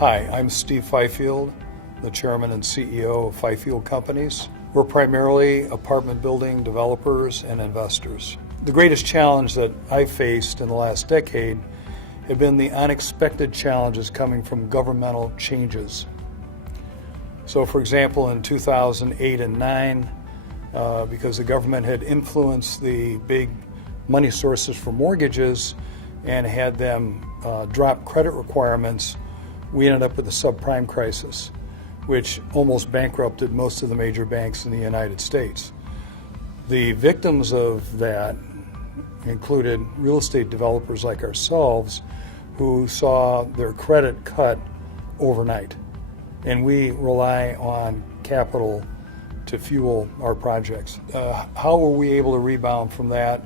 Hi, I'm Steve Fifield, the Chairman and CEO of Fifield Companies. We're primarily apartment building developers and investors. The greatest challenge that I've faced in the last decade have been the unexpected challenges coming from governmental changes. So for example, in 2008 and 9, because the government had influenced the big money sources for mortgages and had them drop credit requirements, we ended up with the Subprime Crisis, which almost bankrupted most of the major banks in the United States. The victims of that included real estate developers like ourselves who saw their credit cut overnight. And we rely on capital to fuel our projects. How were we able to rebound from that?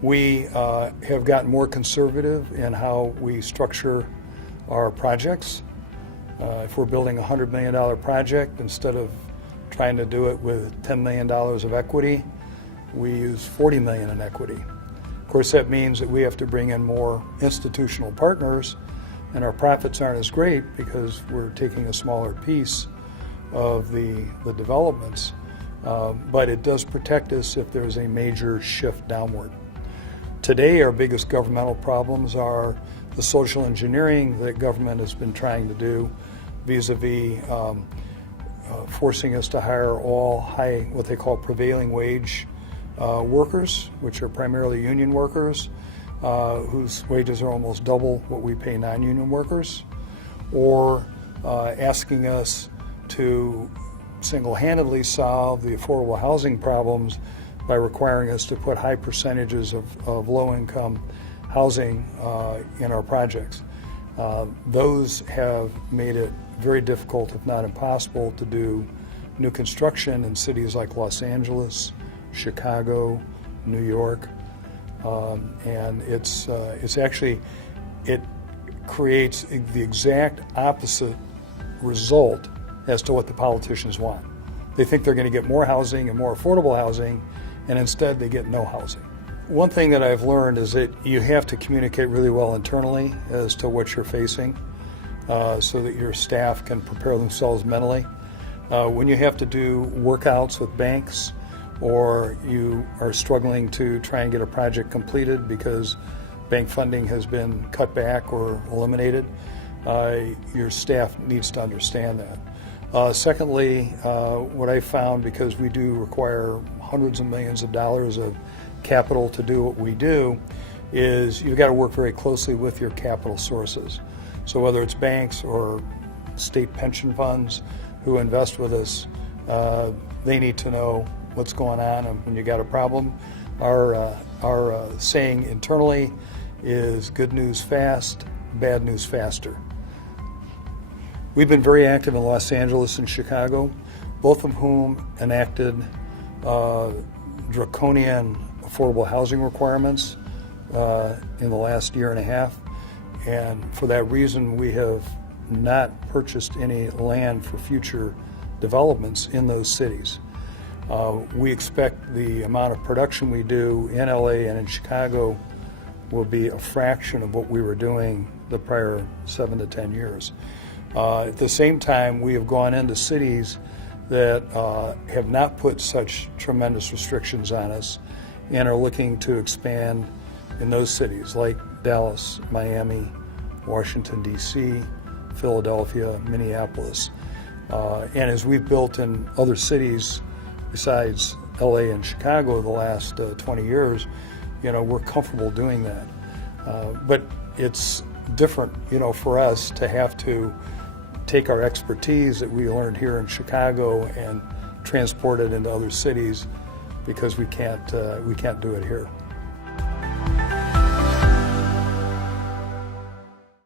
We have gotten more conservative in how we structure our projects. If we're building a $100 million project, instead of trying to do it with $10 million of equity, we use $40 million in equity. Of course, that means that we have to bring in more institutional partners, and our profits aren't as great because we're taking a smaller piece of the developments. But it does protect us if there's a major shift downward. Today, our biggest governmental problems are the social engineering that government has been trying to do vis-a-vis forcing us to hire all what they call prevailing wage workers, which are primarily union workers, whose wages are almost double what we pay non-union workers, or asking us to single-handedly solve the affordable housing problems by requiring us to put high percentages of low-income housing in our projects. Those have made it very difficult, if not impossible, to do new construction in cities like Los Angeles, Chicago, New York, and it creates the exact opposite result as to what the politicians want. They think they're going to get more housing and more affordable housing, and instead they get no housing. One thing that I've learned is that you have to communicate really well internally as to what you're facing so that your staff can prepare themselves mentally. When you have to do workouts with banks, or you are struggling to try and get a project completed because bank funding has been cut back or eliminated, your staff needs to understand that. Secondly, what I found, because we do require hundreds of millions of dollars of capital to do what we do, is you've got to work very closely with your capital sources. So whether it's banks or state pension funds who invest with us, they need to know what's going on, and when you got a problem, our saying internally is good news fast, bad news faster. We've been very active in Los Angeles and Chicago, both of whom enacted draconian affordable housing requirements in the last year and a half, and for that reason we have not purchased any land for future developments in those cities. We expect the amount of production we do in LA and in Chicago will be a fraction of what we were doing the prior 7 to 10 years. At the same time, we have gone into cities that have not put such tremendous restrictions on us and are looking to expand in those cities like Dallas, Miami, Washington, D.C., Philadelphia, Minneapolis. And as we've built in other cities besides LA and Chicago the last 20 years, we're comfortable doing that. But it's different, for us to have to take our expertise that we learned here in Chicago and transport it into other cities because we can't do it here.